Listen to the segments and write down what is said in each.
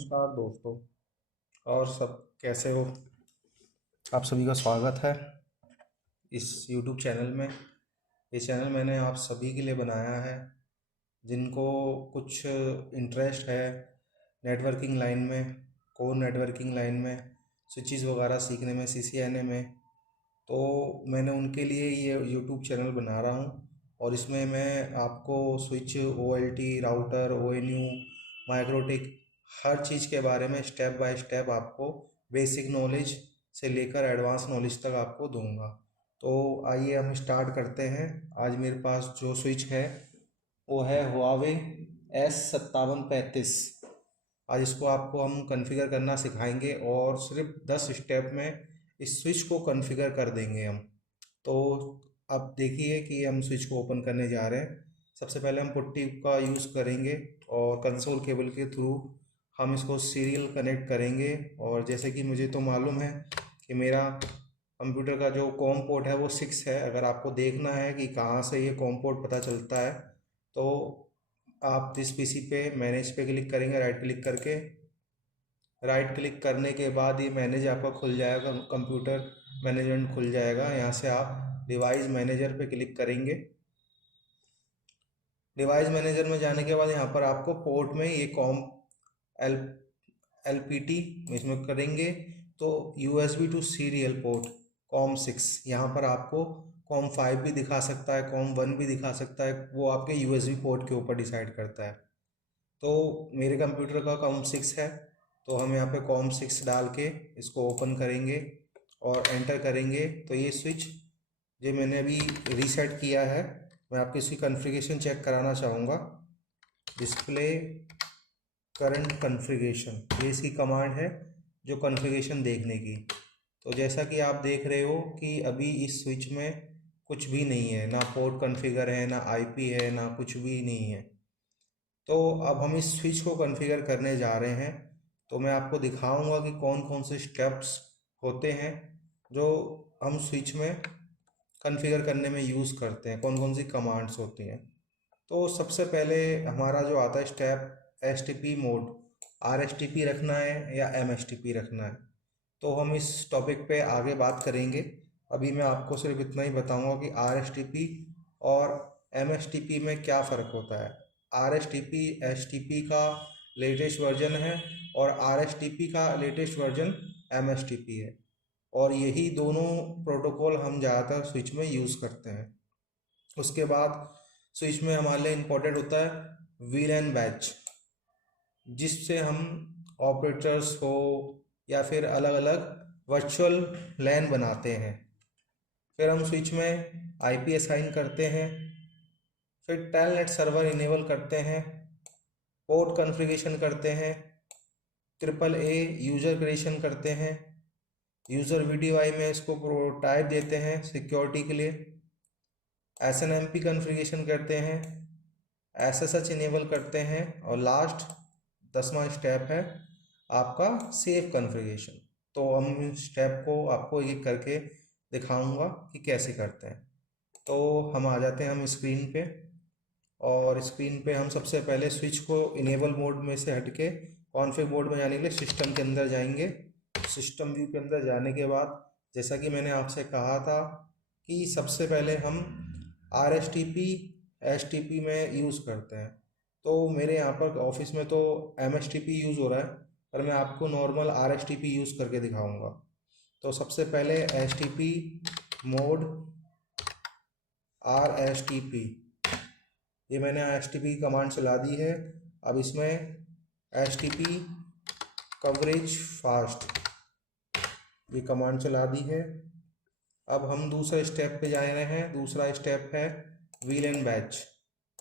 नमस्कार दोस्तों। और सब कैसे हो? आप सभी का स्वागत है इस YouTube चैनल में। ये चैनल मैंने आप सभी के लिए बनाया है जिनको कुछ इंटरेस्ट है नेटवर्किंग लाइन में, कोर नेटवर्किंग लाइन में, स्विचेस वगैरह सीखने में, CCNA में। तो मैंने उनके लिए ये YouTube चैनल बना रहा हूँ और इसमें मैं आपको switch, OLT, router, ONU, MikroTik हर चीज़ के बारे में स्टेप बाय स्टेप आपको बेसिक नॉलेज से लेकर एडवांस नॉलेज तक आपको दूंगा। तो आइए हम स्टार्ट करते हैं। आज मेरे पास जो स्विच है वो है हुआवे S5735। आज इसको आपको हम कॉन्फ़िगर करना सिखाएंगे और सिर्फ 10 स्टेप में इस स्विच को कॉन्फ़िगर कर देंगे हम। तो अब देखिए कि हम स्विच को ओपन करने जा रहे हैं। सबसे पहले हम पुट्टी का यूज़ करेंगे और कंसोल केबल के थ्रू हम इसको सीरियल कनेक्ट करेंगे। और जैसे कि मुझे तो मालूम है कि मेरा कंप्यूटर का जो कॉम पोर्ट है वो 6 है। अगर आपको देखना है कि कहाँ से ये कॉम पोर्ट पता चलता है तो आप इस PC पे मैनेज पे क्लिक करेंगे, राइट क्लिक करके। राइट क्लिक करने के बाद ये मैनेज आपका खुल जाएगा, कंप्यूटर मैनेजमेंट खुल जाएगा। यहाँ से आप डिवाइस मैनेजर पे क्लिक करेंगे। डिवाइस मैनेजर में जाने के बाद यहाँ पर आपको पोर्ट में ये कॉम एल LPT इसमें करेंगे तो USB to serial port COM6। यहाँ पर आपको COM5 भी दिखा सकता है, COM1 भी दिखा सकता है, वो आपके USB पोर्ट के ऊपर डिसाइड करता है। तो मेरे कंप्यूटर का COM6 है तो हम यहाँ पे COM6 डाल के इसको ओपन करेंगे और एंटर करेंगे। तो ये स्विच जो मैंने अभी रीसेट किया है, मैं आपकी इसकी कॉन्फ़िगरेशन चेक कराना चाहूँगा। डिस्प्ले करंट कॉन्फ़िगरेशन, ये इसकी कमांड है जो कॉन्फ़िगरेशन देखने की। तो जैसा कि आप देख रहे हो कि अभी इस स्विच में कुछ भी नहीं है, ना पोर्ट कॉन्फ़िगर है, ना IP है, ना कुछ भी नहीं है। तो अब हम इस स्विच को कॉन्फ़िगर करने जा रहे हैं। तो मैं आपको दिखाऊंगा कि कौन कौन से स्टेप्स होते हैं जो हम स्विच में कॉन्फ़िगर करने में यूज़ करते हैं, कौन कौन सी कमांड्स होती हैं। तो सबसे पहले हमारा जो आता है स्टेप, STP मोड, RSTP रखना है या MSTP रखना है। तो हम इस टॉपिक पे आगे बात करेंगे। अभी मैं आपको सिर्फ इतना ही बताऊंगा कि RSTP और MSTP में क्या फ़र्क होता है। RSTP STP का लेटेस्ट वर्जन है और RSTP का लेटेस्ट वर्जन MSTP है। और यही दोनों प्रोटोकॉल हम ज़्यादातर स्विच में यूज़ करते हैं। उसके बाद स्विच में हमारे लिए इम्पोर्टेंट होता है VLAN बैच, जिससे हम ऑपरेटर्स हो या फिर अलग अलग वर्चुअल LAN बनाते हैं। फिर हम स्विच में IP असाइन करते हैं, फिर टेलनेट सर्वर इनेबल करते हैं, पोर्ट कॉन्फ़िगरेशन करते हैं, AAA यूज़र क्रिएशन करते हैं, यूज़र VDI में इसको प्रोटाइप देते हैं सिक्योरिटी के लिए, SNMP कॉन्फ़िगरेशन करते हैं, SSH इनेबल करते हैं और लास्ट 10वां स्टेप है आपका सेफ कॉन्फ़िगरेशन। तो हम स्टेप को आपको एक करके दिखाऊंगा कि कैसे करते हैं। तो हम आ जाते हैं हम स्क्रीन पे, और स्क्रीन पे हम सबसे पहले स्विच को इनेबल मोड में से हटके कॉन्फ़िग मोड में जाने के लिए सिस्टम के अंदर जाएंगे। सिस्टम व्यू के अंदर जाने के बाद जैसा कि मैंने आपसे कहा था कि सबसे पहले हम RSTP STP में यूज़ करते हैं। तो मेरे यहाँ पर ऑफिस में तो MSTP यूज़ हो रहा है, पर मैं आपको नॉर्मल RSTP यूज़ करके दिखाऊंगा। तो सबसे पहले STP मोड RSTP, ये मैंने STP कमांड चला दी है। अब इसमें STP कवरेज फास्ट, ये कमांड चला दी है। अब हम दूसरे स्टेप पे जा रहे हैं। दूसरा स्टेप है VLAN बैच।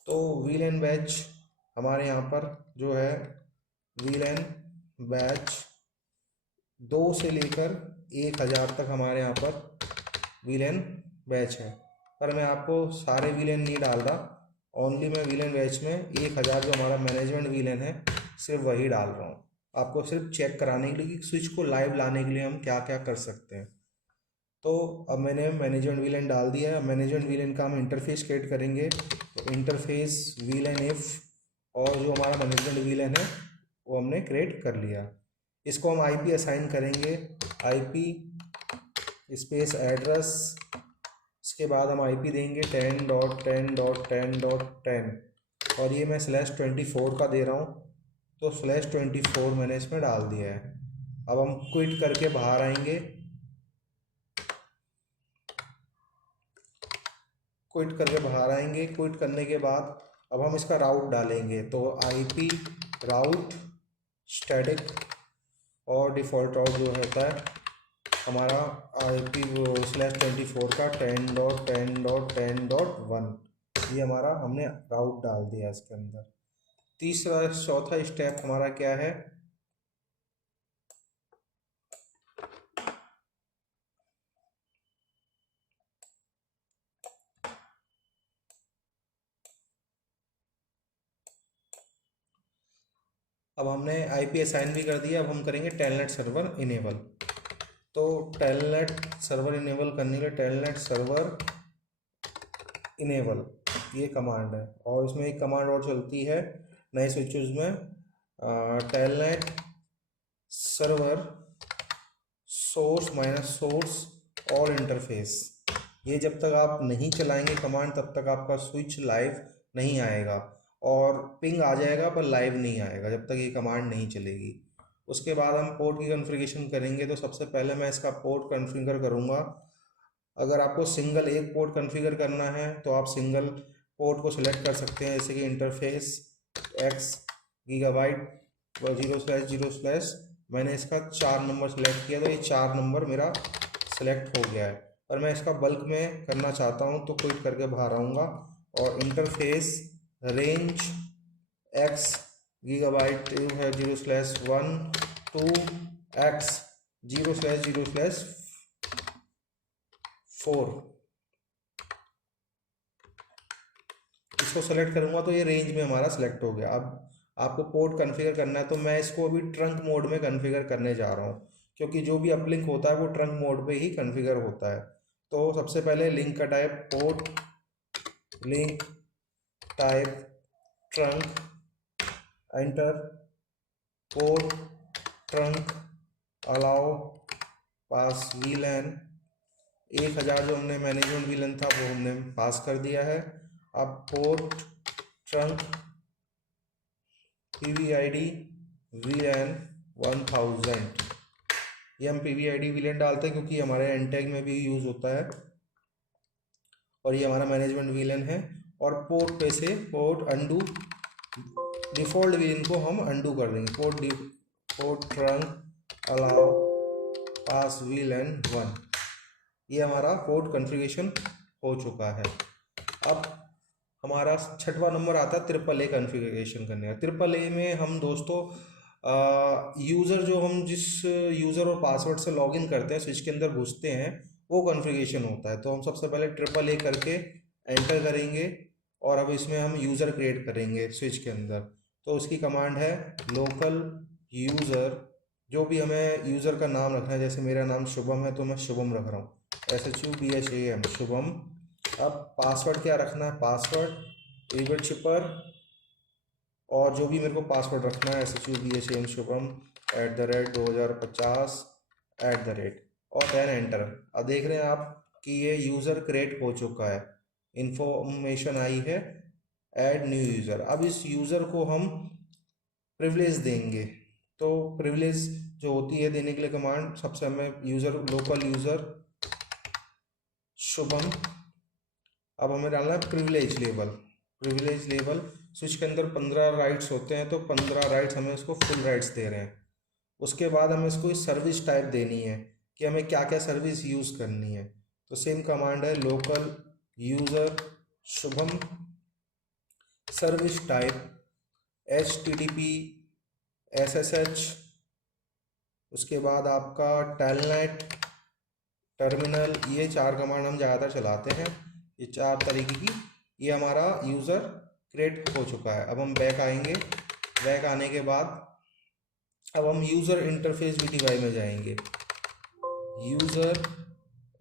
तो VLAN बैच हमारे यहाँ पर जो है VLAN बैच 2 से लेकर 1000 तक हमारे यहाँ पर VLAN बैच है, पर मैं आपको सारे VLAN नहीं डाल रहा, ओनली मैं VLAN बैच में 1000 जो हमारा मैनेजमेंट VLAN है सिर्फ वही डाल रहा हूँ, आपको सिर्फ चेक कराने के लिए कि स्विच को लाइव लाने के लिए हम क्या क्या कर सकते हैं। तो अब मैंने मैनेजमेंट VLAN डाल दिया है। मैनेजमेंट VLAN का हम इंटरफेस क्रिएट करेंगे। तो इंटरफेस VLAN इफ, और जो हमारा मैनेजमेंट VLAN है वो हमने क्रिएट कर लिया। इसको हम आईपी असाइन करेंगे, आईपी स्पेस एड्रेस, इसके बाद हम आईपी देंगे 10.10.10.10 और ये मैं /24 का दे रहा हूँ, तो /24 मैंने इसमें डाल दिया है। अब हम क्विट करके बाहर आएंगे, क्विट करने के बाद अब हम इसका राउट डालेंगे, तो आईपी राउट स्टैटिक और डिफ़ॉल्ट राउट जो होता है हमारा आईपी /24 का 10.10.10.1, ये हमारा हमने राउट डाल दिया इसके अंदर। चौथा स्टेप हमारा क्या है, अब हमने आईपी असाइन भी कर दिया। अब हम करेंगे टेलनेट सर्वर इनेबल। तो टेलनेट सर्वर इनेबल करने के लिए टेलनेट सर्वर इनेबल ये कमांड है, और इसमें एक कमांड और चलती है नए स्विचेस में, telnet server source all interface. ये जब तक आप नहीं चलाएंगे कमांड तब तक आपका स्विच लाइव नहीं आएगा, और पिंग आ जाएगा पर लाइव नहीं आएगा जब तक ये कमांड नहीं चलेगी। उसके बाद हम पोर्ट की कॉन्फ़िगरेशन करेंगे। तो सबसे पहले मैं इसका पोर्ट कॉन्फ़िगर करूँगा। अगर आपको सिंगल एक पोर्ट कॉन्फ़िगर करना है तो आप सिंगल पोर्ट को सिलेक्ट कर सकते हैं, जैसे कि इंटरफेस x गीगाबाइट 0/0/, मैंने इसका 4 नंबर सेलेक्ट किया, तो ये 4 नंबर मेरा सेलेक्ट हो गया है। पर मैं इसका बल्क में करना चाहता हूँ तो क्विक करके बाहर आऊँगा, और interface range x gigabyte 0/1 to x 0/0/4 इसको सेलेक्ट करूँगा तो ये रेंज में हमारा सेलेक्ट हो गया। अब आपको पोर्ट कॉन्फ़िगर करना है, तो मैं इसको अभी ट्रंक मोड में कॉन्फ़िगर करने जा रहा हूँ, क्योंकि जो भी अपलिंक होता है वो ट्रंक मोड पे ही कॉन्फ़िगर होता है। तो सबसे पहले लिंक का type port link type trunk, enter, port trunk allow pass VLAN 1000 जो हमने मैनेजमेंट VLAN था वो हमने पास कर दिया है। अब पोर्ट ट्रंक PVID VLAN 1000, ये हम PVID VLAN डालते हैं क्योंकि हमारे एनटैग में भी यूज़ होता है, और ये हमारा मैनेजमेंट VLAN है। और पोर्ट पे से पोर्ट अंडू डिफ़ॉल्ट VLAN को हम अंडू कर देंगे, port trunk allow pass VLAN 1, ये हमारा पोर्ट कॉन्फ़िगरेशन हो चुका है। अब हमारा 6वां नंबर आता है AAA कॉन्फ़िगरेशन करने का। AAA में हम दोस्तों यूज़र जो हम जिस यूज़र और पासवर्ड से लॉगिन करते हैं, स्विच के अंदर घुसते हैं, वो कॉन्फ़िगरेशन होता है। तो हम सबसे पहले AAA करके एंटर करेंगे, और अब इसमें हम यूज़र क्रिएट करेंगे स्विच के अंदर। तो उसकी कमांड है लोकल यूज़र, जो भी हमें यूज़र का नाम रखना है, जैसे मेरा नाम शुभम है तो मैं शुभम रख रहा हूँ, SHUBHAM शुभम। अब पासवर्ड क्या रखना है, पासवर्ड इवेंट शिपर, और जो भी मेरे को पासवर्ड रखना है SHUBHAM शुभम @2050 और देन एंटर। अब देख रहे हैं आप कि ये यूज़र क्रिएट हो चुका है, इन्फॉर्मेशन आई है ऐड न्यू यूज़र। अब इस यूज़र को हम प्रिविलेज देंगे। तो प्रिविलेज जो होती है देने के लिए कमांड, सबसे हमें यूज़र लोकल यूज़र शुभम, अब हमें डालना है प्रिविलेज लेवल। स्विच के अंदर 15 राइट्स होते हैं, तो 15 राइट्स हमें इसको फुल राइट्स दे रहे हैं। उसके बाद हमें इसको सर्विस टाइप देनी है कि हमें क्या क्या सर्विस यूज़ करनी है। तो सेम कमांड है local user Shubham, service type HTTP SSH, उसके बाद आपका टेलनेट टर्मिनल, ये 4 कमांड हम ज़्यादातर चलाते हैं, ये 4 तरीके की। ये हमारा यूज़र क्रिएट हो चुका है। अब हम बैक आएंगे, बैक आने के बाद अब हम यूज़र इंटरफेस VTY में जाएंगे, यूज़र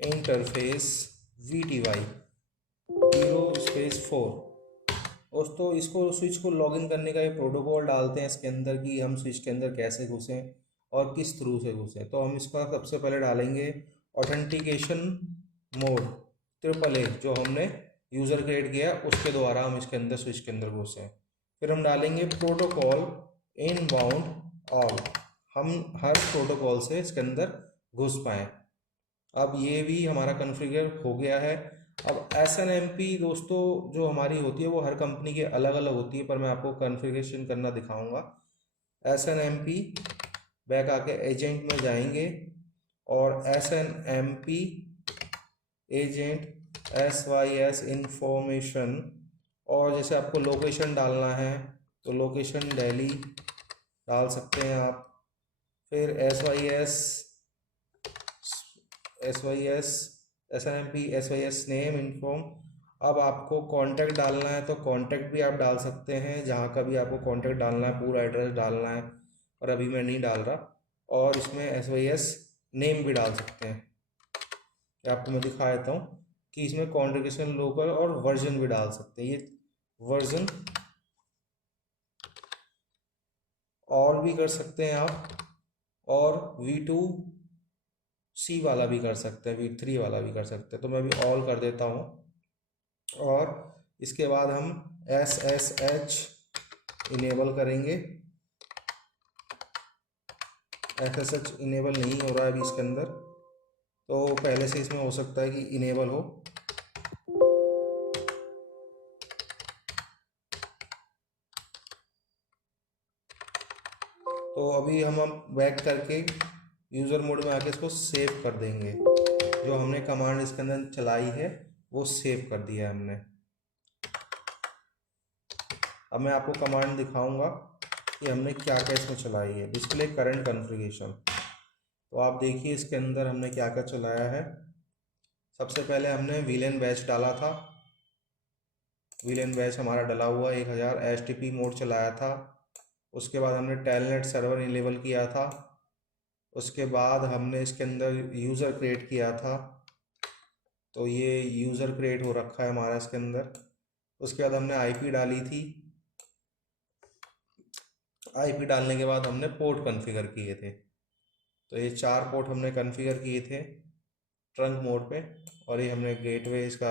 इंटरफेस VTY 0/4, दोस्तों इसको स्विच को लॉगिन करने का ये प्रोटोकॉल डालते हैं इसके अंदर कि हम स्विच के अंदर कैसे घुसें और किस थ्रू से घुसें। तो हम इसका सबसे पहले डालेंगे ऑथेंटिकेशन मोड ट्रिपल ए, जो हमने यूज़र क्रिएट किया उसके द्वारा हम इसके अंदर स्विच के अंदर घुसें। फिर हम डालेंगे प्रोटोकॉल इनबाउंड ऑल, हम हर प्रोटोकॉल से इसके अंदर घुस पाएँ। अब ये भी हमारा कॉन्फ़िगर हो गया है। अब SNMP दोस्तों जो हमारी होती है वो हर कंपनी के अलग अलग होती है, पर मैं आपको कॉन्फ़िगरेशन करना दिखाऊंगा। SNMP बैक आके एजेंट में जाएंगे और SNMP एजेंट SYS इंफॉर्मेशन, और जैसे आपको लोकेशन डालना है तो लोकेशन दिल्ली डाल सकते हैं आप। फिर SYS SNMP SYS name inform. अब आपको कांटेक्ट डालना है तो कांटेक्ट भी आप डाल सकते हैं, जहाँ का भी आपको कांटेक्ट डालना है, पूरा एड्रेस डालना है, और अभी मैं नहीं डाल रहा। और इसमें SYS नेम भी डाल सकते हैं, आपको मैं दिखा देता हूँ कि इसमें कॉन्फ़िगरेशन लोकल और वर्जन भी डाल सकते हैं। ये वर्जन और भी कर सकते हैं आप, और V2C वाला भी कर सकते हैं, V3 वाला भी कर सकते हैं। तो मैं भी ऑल कर देता हूँ। और इसके बाद हम SSH इनेबल करेंगे। SSH इनेबल नहीं हो रहा है अभी इसके अंदर, तो पहले से इसमें हो सकता है कि इनेबल हो। तो अभी हम बैक करके यूज़र मोड में आके इसको सेव कर देंगे। जो हमने कमांड इसके अंदर चलाई है वो सेव कर दिया है हमने। अब मैं आपको कमांड दिखाऊंगा कि हमने क्या क्या इसमें चलाई है। डिस्प्ले करंट कॉन्फ़िगरेशन, तो आप देखिए इसके अंदर हमने क्या क्या चलाया है। सबसे पहले हमने VLAN बैच डाला था, VLAN बैच हमारा डला हुआ 1000 HTTP मोड चलाया था। उसके बाद हमने टेलनेट सर्वर इनेबल किया था। उसके बाद हमने इसके अंदर यूज़र क्रिएट किया था, तो ये यूज़र क्रिएट हो रखा है हमारा इसके अंदर। उसके बाद हमने IP डाली थी। IP डालने के बाद हमने पोर्ट कॉन्फ़िगर किए थे, तो ये 4 पोर्ट हमने कॉन्फ़िगर किए थे ट्रंक मोड पे। और ये हमने गेटवे, इसका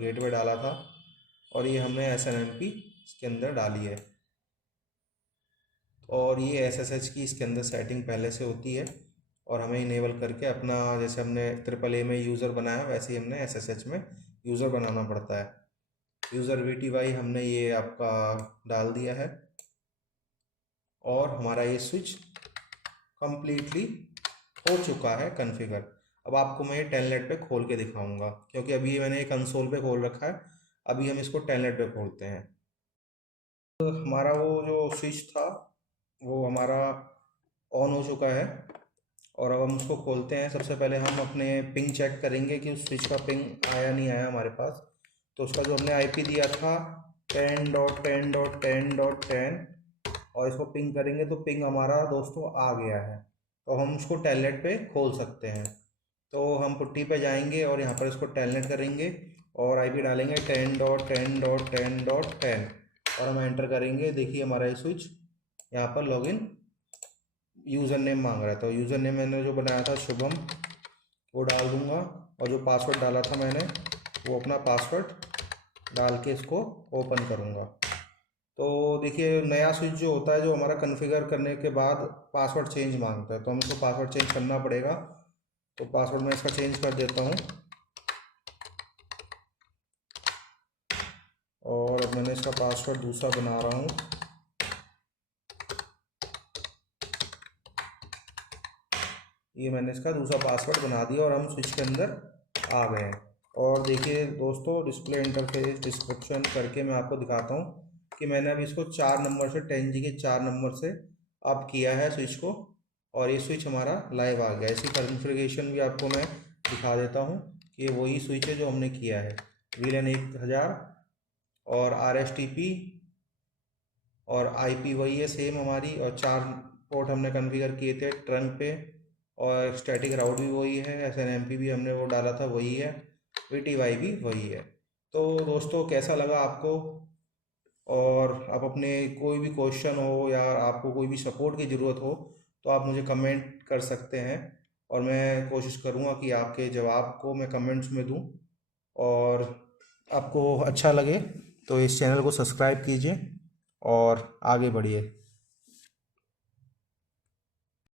गेटवे डाला था, और ये हमने SNMP इसके अंदर डाली है। और ये SSH की इसके अंदर सेटिंग पहले से होती है, और हमें इनेबल करके अपना, जैसे हमने AAA में यूज़र बनाया वैसे ही हमने SSH में यूज़र बनाना पड़ता है। यूज़र VTY हमने ये आपका डाल दिया है, और हमारा ये स्विच कम्प्लीटली हो चुका है कॉन्फ़िगर। अब आपको मैं ये टेलनेट पे खोल के दिखाऊंगा, क्योंकि अभी मैंने ये कंसोल पे खोल रखा है। अभी हम इसको टेलनेट पे खोलते हैं। तो हमारा वो जो स्विच था वो हमारा ऑन हो चुका है, और अब हम उसको खोलते हैं। सबसे पहले हम अपने पिंग चेक करेंगे कि उस स्विच का पिंग आया नहीं आया हमारे पास। तो उसका जो हमने IP दिया था 10.10.10.10, और इसको पिंग करेंगे तो पिंग हमारा दोस्तों आ गया है। तो हम उसको टेलनेट पे खोल सकते हैं। तो हम पुट्टी पे जाएंगे और यहाँ पर इसको टेलनेट करेंगे और IP डालेंगे 10.10.10.10, और हम एंटर करेंगे। देखिए हमारा ये स्विच यहाँ पर लॉगिन यूज़र नेम मांग रहा है, तो यूज़र नेम मैंने जो बनाया था शुभम वो डाल दूंगा, और जो पासवर्ड डाला था मैंने वो अपना पासवर्ड डाल के इसको ओपन करूँगा। तो देखिए नया स्विच जो होता है, जो हमारा कॉन्फ़िगर करने के बाद पासवर्ड चेंज मांगता है, तो हम इसको पासवर्ड चेंज करना पड़ेगा। तो पासवर्ड मैं इसका चेंज कर देता हूँ, और मैंने इसका पासवर्ड दूसरा बना रहा हूँ। ये मैंने इसका दूसरा पासवर्ड बना दिया और हम स्विच के अंदर आ गए हैं। और देखिए दोस्तों डिस्प्ले इंटरफेस डिस्क्रिप्शन करके मैं आपको दिखाता हूँ कि मैंने अभी इसको 4 नंबर से 10G के 4 नंबर से अप किया है स्विच को, और ये स्विच हमारा लाइव आ गया। इसकी कॉन्फ़िगरेशन भी आपको मैं दिखा देता हूँ कि ये वही स्विच है जो हमने किया है। VLAN 1000 और RSTP और IP वही है सेम हमारी, और 4 पोर्ट हमने कॉन्फ़िगर किए थे ट्रंक पे, और स्टैटिक राउट भी वही है, SNMP भी हमने वो डाला था वही है, VTY भी वही है। तो दोस्तों कैसा लगा आपको और आप अपने कोई भी क्वेश्चन हो या आपको कोई भी सपोर्ट की ज़रूरत हो तो आप मुझे कमेंट कर सकते हैं, और मैं कोशिश करूँगा कि आपके जवाब को मैं कमेंट्स में दूँ। और आपको अच्छा लगे तो इस चैनल को सब्सक्राइब कीजिए और आगे बढ़िए।